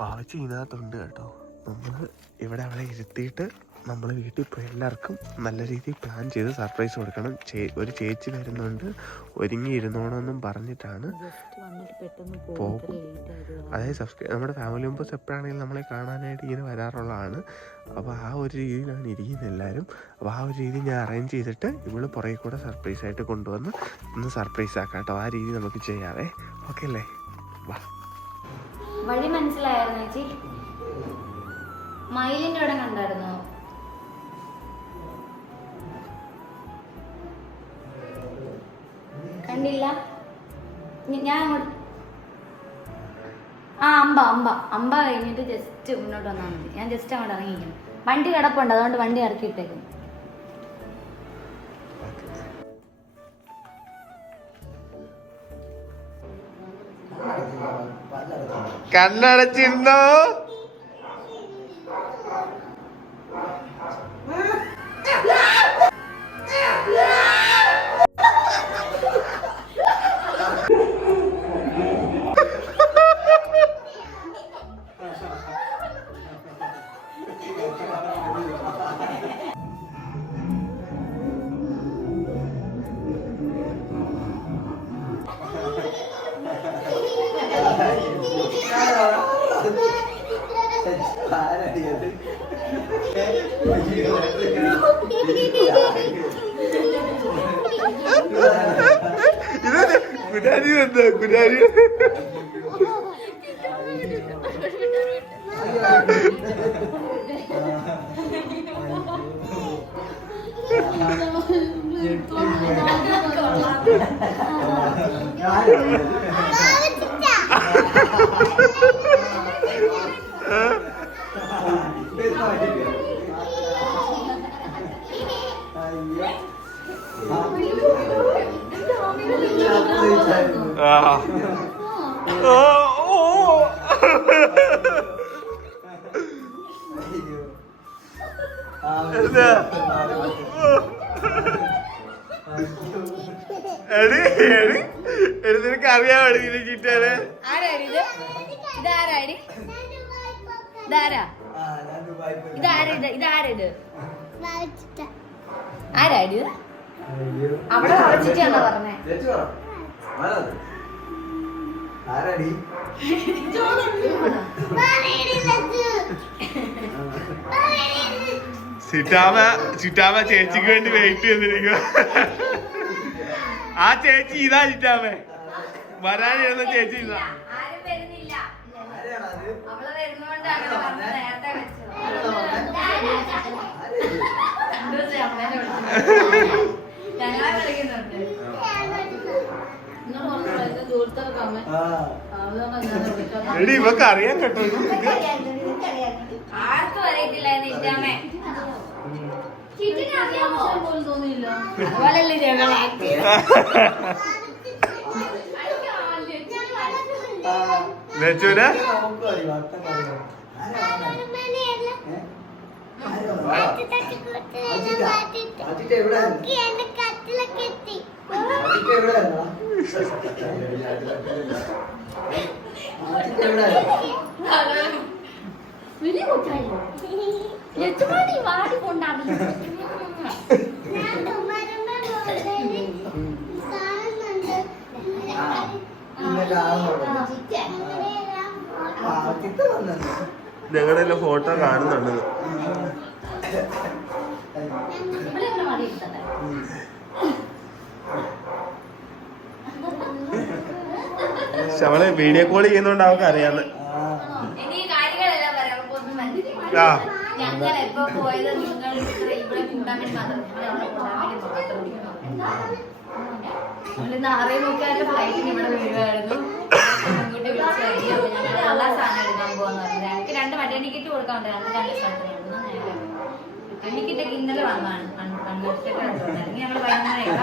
വാവച്ചി ഇതിനകത്തുണ്ട് കേട്ടോ. നമ്മൾ ഇവിടെ അവളെ ഇരുത്തിയിട്ട് നമ്മൾ വീട്ടിൽ പോയി എല്ലാവർക്കും നല്ല രീതിയിൽ പ്ലാൻ ചെയ്ത് സർപ്രൈസ് കൊടുക്കണം. ഒരു ചേച്ചി വരുന്നുണ്ട്. ഒരുങ്ങി ഇരുന്നോണമെന്നും പറഞ്ഞിട്ടാണ് പോകും. അതായത് സബ്സ്ക്രൈബ് നമ്മുടെ ഫാമിലി മെമ്പേഴ്സ് എപ്പോഴാണെങ്കിലും നമ്മളെ കാണാനായിട്ട് ഇങ്ങനെ വരാറുള്ളതാണ്. അപ്പോൾ ആ ഒരു രീതിയിലാണ് ഇരിക്കുന്നത് എല്ലാവരും. അപ്പോൾ ആ ഒരു രീതി ഞാൻ അറേഞ്ച് ചെയ്തിട്ട് ഇവൾ പുറകെ കൂടെ സർപ്രൈസ് ആയിട്ട് കൊണ്ടുവന്ന് ഒന്ന് സർപ്രൈസ് ആക്കാം കേട്ടോ. ആ രീതി നമുക്ക് ചെയ്യാവേ. ഓക്കെ അല്ലേ? വഴി മനസ്സിലായിരുന്നു ചേച്ചി? മയിലിന്റെ ഇവിടെ കണ്ടായിരുന്നോ? കണ്ടില്ല. ഞാൻ ആ അമ്പ അമ്പ. അമ്പ കഴിഞ്ഞിട്ട് ജസ്റ്റ് മുന്നോട്ട് വന്നാൽ മതി. ഞാൻ ജസ്റ്റ് അങ്ങോട്ട് ഇറങ്ങിയിരിക്കുന്നു. വണ്ടി കിടപ്പുണ്ട്. അതുകൊണ്ട് വണ്ടി ഇറക്കിയിട്ടേക്കും കണ്ണടച്ചിരുന്നോ? കുനാരി എന്താ കുനാരി ആ. നിനക്ക് അറിയാൻ വേണ്ടി ചീറ്റാണ് ഇതാരാടി? ഇതാരാ? ഇതാരാ ഇത്? ഇതാരാ ഇത്? ആരാടി അവിടെ പറഞ്ഞേ? ആരാടി? സിറ്റാമ സിറ്റാമ ചേച്ചിക്ക് വേണ്ടി വെയിറ്റ് ചെയ്തിരിക്കുക ആ ചേച്ചി ഇതാ ചിറ്റാമ വരാനിരുന്ന ചേച്ചി ഇതാ. ഞങ്ങളെ വരുന്നില്ല എടി ഇവക്ക് അറിയാൻ കേട്ടോ ആർക്കും അറിയത്തില്ല തോന്നിയില്ല. അതുപോലല്ലേ ഞങ്ങൾ ആക്ട് ചെയ്തത് ലച്ചുന അജിത്ത് എവിടെ അജിത്ത് എവിടെ വലിയ വാടി ഞങ്ങളുടെ ഫോട്ടോ കാണുന്നുണ്ട്. അപ്പൊ അവൾ വീഡിയോ കോൾ ചെയ്യുന്നോണ്ട് അവൾക്ക് അറിയാന്ന്. ഞങ്ങൾക്ക് രണ്ട് മറ്റേ ടിക്കറ്റ് ഇന്നലെ ഞങ്ങൾ വൈകുന്നേരം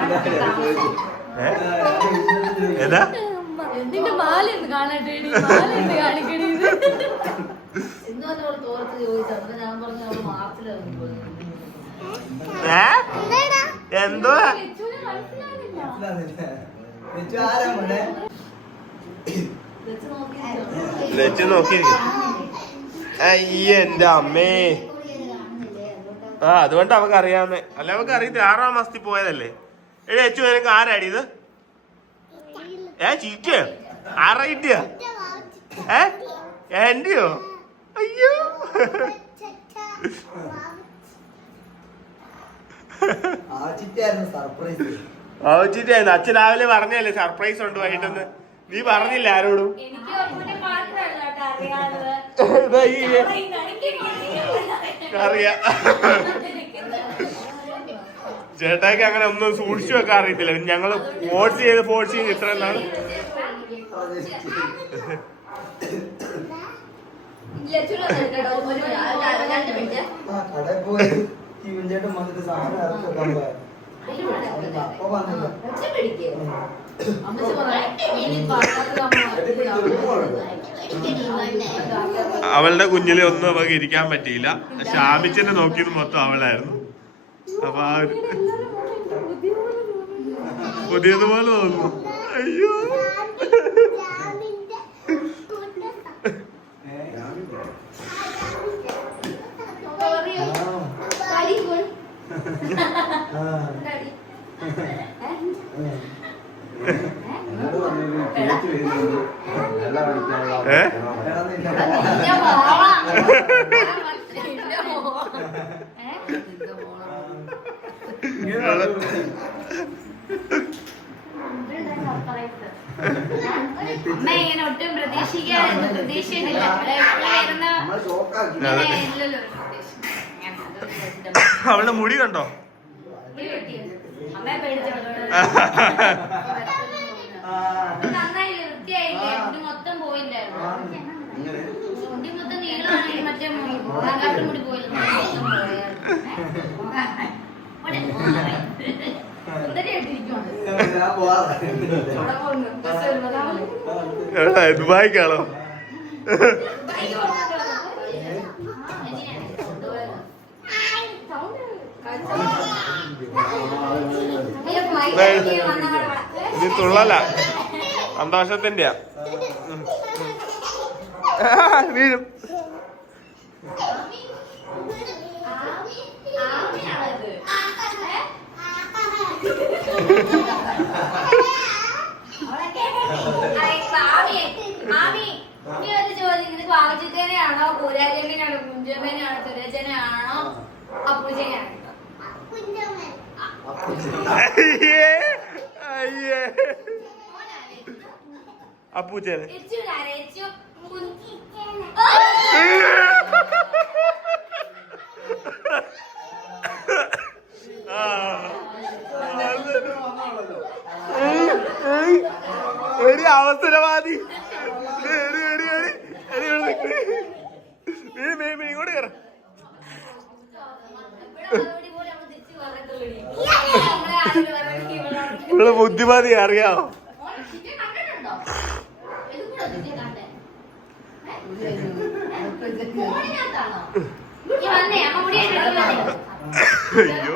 ഏ? ഏതാ? നിന്റെ മാല ഒന്ന് കാണട്ടെ മാല ഒന്ന് കാണിക്കണേ ഇത്. ഇന്ന് തന്നെ തോർത്ത് ചോദിച്ചു. അപ്പൊ ഞാൻ പറഞ്ഞു അവൾ മാർച്ചിലായിരുന്നു ഏ? എന്തോ? ലച്ച് നോക്കി എന്റെ അമ്മേ. ആ അതുകൊണ്ട് അവക്ക് അറിയാമേ അല്ല അവക്ക് അറിയത്തില്ല ആറാം മാസത്തിൽ പോയതല്ലേ? എടി അച്ഛനക്ക് നിനക്ക് ആരാടി ഇത്? ഏ ചീറ്റിയോ? ആറാ കിട്ടിയ ഏ എന്റെയോ? അയ്യോ. ചീറ്റിയായിരുന്നു അച്ഛൻ രാവിലെ പറഞ്ഞല്ലേ സർപ്രൈസ് ഉണ്ട് വൈകിട്ടെന്ന്. നീ പറഞ്ഞില്ല ആരോടും? അറിയാം. ചേട്ടായിക്ക് അങ്ങനെ ഒന്നും സൂക്ഷിച്ചു വെക്കാൻ അറിയത്തില്ല. ഞങ്ങൾ ഫോഴ്സ് ചെയ്ത് ഫോഴ്സ് ചെയ്ത് ഇത്ര എന്താണ്? അവളുടെ കുഞ്ഞിലെ ഒന്നും അവൾക്ക് ഇരിക്കാൻ പറ്റിയില്ല. ഷാമിച്ചനെ നോക്കിയത് മൊത്തം അവളായിരുന്നു. അപ്പൊ ആ ഒരു പുതിയതുപോലെ തോന്നുന്നു അയ്യോ ഏ അമ്മ ഇങ്ങനെ ഒട്ടും പ്രതീക്ഷിക്കാതെ പ്രതീക്ഷിച്ചില്ല ഇവിടെ വരുന്ന നമ്മൾ ഷോക്കാക്കി ഇങ്ങനെ ഇല്ലല്ലോ വിചാരിച്ചിട്ട് അവളുടെ മുടി കണ്ടോ? മൊത്തം പോയില്ലായിരുന്നു മറ്റേ പോയില്ല എവിടാ ദുബായിക്കാണോ. ഇത് തുള്ളല. സന്തോഷത്തിന്റെ വീഴും ആമിയാണത്. ഏ? വാവച്ചിത്തേനെയാണോ കൂരാജമ്മേനാണോ കുഞ്ചമ്മേനാണോ ചെറിയച്ചനാണോ അപ്പൂച്ചനാണോ അയ്യേ അയ്യേ. എടി അവസരവാദി ഇങ്ങോട്ട് കയറാം ഇവിടെ ബുദ്ധിമതി അറിയാമോ അയ്യോ.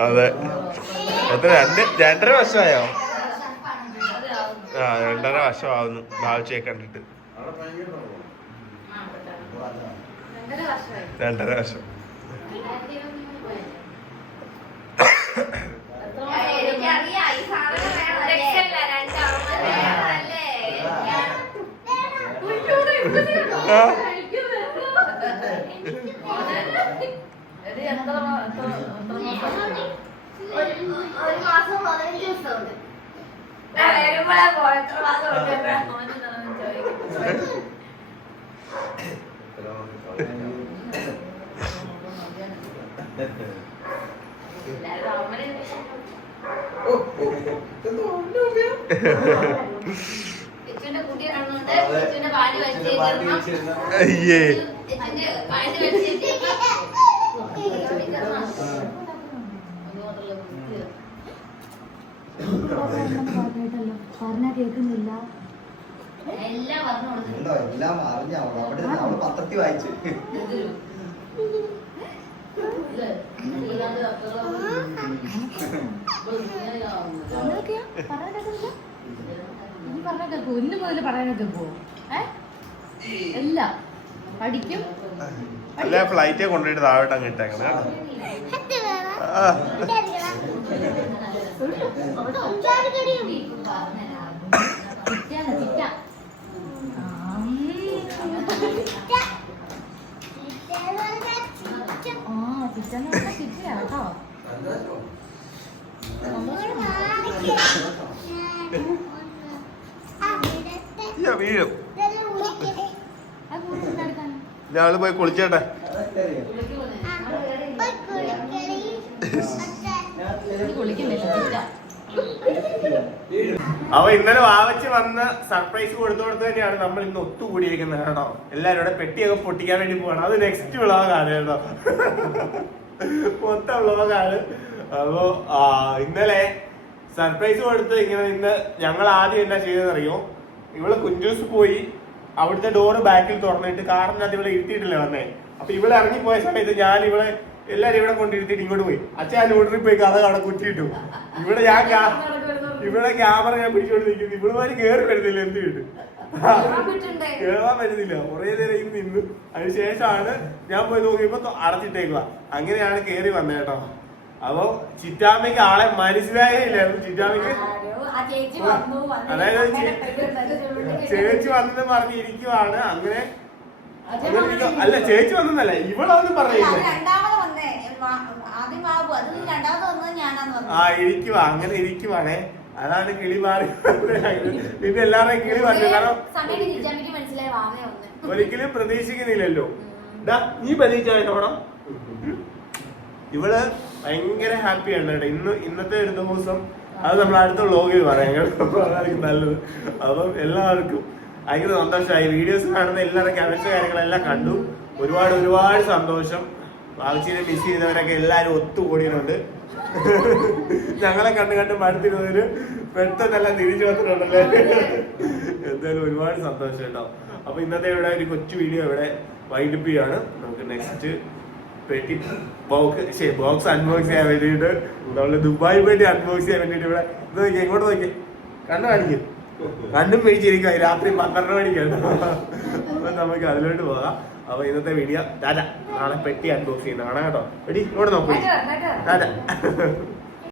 അതെ. എത്ര? രണ്ട് രണ്ടര വർഷമായോ? ആ രണ്ടര വർഷമാവുന്നു. ഭാവിച്ചേ കണ്ടിട്ട്. രണ്ടര വർഷം. ആ, എടി, എത്ര? ഒരു മാസം പതിനഞ്ച് ദിവസമുണ്ട്. അയ്യേ പറഞ്ഞാ കേൾക്കുന്നില്ല. എല്ലാം അറിഞ്ഞ അവിടെ അവൾ പത്രത്തിൽ വായിച്ചു. നീ പറഞ്ഞ കേൾക്കൂ ഇന്ന് മുതൽ പറയാൻ കേൾക്കുമോ ഏ? എല്ലാം പഠിക്കും. അല്ല ഫ്ലൈറ്റ് കൊണ്ടുപോയിട്ട് താഴോട്ട് അങ്ങ് ഇട്ടേക്കണം കേട്ടോ ആ. ചിറ്റാണ് ചിറ്റ ആ ചിറ്റന്ന് പറഞ്ഞ ചിറ്റയാ കേട്ടോ ഇയ്യ, വീഴും അത് കൂടുതൽ ഞങ്ങൾ പോയി കുളിച്ചേട്ടെ. അപ്പൊ ഇന്നലെ വാവച്ച് വന്ന് സർപ്രൈസ് കൊടുത്തു കൊടുത്ത് തന്നെയാണ് നമ്മൾ ഇന്ന് ഒത്തുകൂടിയിരിക്കുന്നത് കേട്ടോ. എല്ലാരും ഇവിടെ പെട്ടിയൊക്കെ പൊട്ടിക്കാൻ വേണ്ടി പോകണം അത് നെക്സ്റ്റ് വ്ളോഗാണ് കേട്ടോ. മൊത്തം വ്ളോഗാണ് അപ്പോ ഇന്നലെ സർപ്രൈസ് കൊടുത്ത് ഇങ്ങനെ ഇന്ന് ഞങ്ങൾ ആദ്യം എന്നാ ചെയ്തതെന്നറിയോ? ഇവൾ കുഞ്ചൂസ് പോയി അവിടുത്തെ ഡോറ് ബാക്കിൽ തുറന്നിട്ട് കാറിനകത്ത് ഇവിടെ ഇരുത്തിയിട്ടില്ല വന്നേ. അപ്പൊ ഇവിടെ ഇറങ്ങിപ്പോയ സമയത്ത് ഞാൻ ഇവിടെ എല്ലാരും ഇവിടെ കൊണ്ടിരുത്തിട്ട് ഇങ്ങോട്ട് പോയി. അച്ഛൻ ആ ലൂട്ടറിൽ പോയി കഥ കട കുറ്റിയിട്ടു. ഇവിടെ ഞാൻ ഇവിടെ ക്യാമറ ഞാൻ പിടിച്ചോണ്ട് നിൽക്കുന്നു ഇവിടുമാര് കേറി വരുന്നില്ല എന്ത് കിട്ടും കേറാൻ വരുന്നില്ല. കുറേ നേരം ഇന്ന് നിന്ന്. അതിനുശേഷമാണ് ഞാൻ പോയി നോക്കിയപ്പോ അടച്ചിട്ടേക്കുക അങ്ങനെയാണ് കേറി വന്നേട്ടോ അപ്പൊ ചിറ്റാമ്മയ്ക്ക് ആളെ മനസ്സിലായേ ഇല്ലായിരുന്നു. ചിറ്റാമ്മയ്ക്ക് അതായത് ചേച്ചി വന്നെന്ന് പറഞ്ഞ് ഇരിക്കുവാണ്. അങ്ങനെ അല്ല ചേച്ചി വന്നല്ല ഇവളൊന്നും പറയുന്നത് വന്നത് ആ ഇരിക്കുവാ. അങ്ങനെ ഇരിക്കുവാണേ. അതാണ് കിളി മാറി പിന്നെ എല്ലാവരെയും കിളി പറഞ്ഞു കാരണം ഒരിക്കലും പ്രതീക്ഷിക്കുന്നില്ലല്ലോ. നീ പ്രതീക്ഷിച്ചോണം ഇവൾ ഭയങ്കര ഹാപ്പിയാണ് കേട്ടോ. ഇന്ന് ഇന്നത്തെ ഒരു ദിവസം അത് നമ്മൾ അടുത്ത വ്ളോഗിൽ പറയാം. കേട്ടോ? അതായിരിക്കും നല്ലത്. അപ്പം എല്ലാവർക്കും ഭയങ്കര സന്തോഷമായി. വീഡിയോസ് കാണുന്ന എല്ലാവരും കമൻസ് കാര്യങ്ങളെല്ലാം കണ്ടു. ഒരുപാട് ഒരുപാട് സന്തോഷം. ആവശ്യം മിസ് ചെയ്തവരൊക്കെ എല്ലാവരും ഒത്തുകൂടിയിട്ടുണ്ട്. ഞങ്ങളെ കണ്ട് കണ്ട് മടുത്തിരുന്നവര് പെട്ടെന്നെല്ലാം തിരിച്ചു വന്നിട്ടുണ്ടല്ലേ? എന്തായാലും ഒരുപാട് സന്തോഷം കേട്ടോ. അപ്പൊ ഇന്നത്തെ ഇവിടെ ഒരു കൊച്ചു വീഡിയോ ഇവിടെ വൈകിട്ട് ആണ് നമുക്ക് നെക്സ്റ്റ് പെട്ടി ബോക്സ് ബോക്സ് അൺബോക്സ് ചെയ്യാൻ വേണ്ടിയിട്ട് നമ്മൾ ദുബായ് പെട്ടി അൺബോക്സ് ചെയ്യാൻ വേണ്ടിയിട്ട് ഇവിടെ ഇത് നോക്കി എങ്ങോട്ട് നോക്കി കണ്ണു കാണിക്കും. കണ്ണും പിടിച്ചിരിക്കുക രാത്രി പന്ത്രണ്ട് മണിക്കാണ് അപ്പൊ നമുക്ക് അതിലോട്ട് പോകാം. അപ്പൊ ഇന്നത്തെ വീഡിയോ ടാറ്റ. നാളെ പെട്ടി അൺബോക്സ് ചെയ്യുന്ന കാണാം കേട്ടോ. എടി ഇവിടെ നോക്കൂ. ടാറ്റ.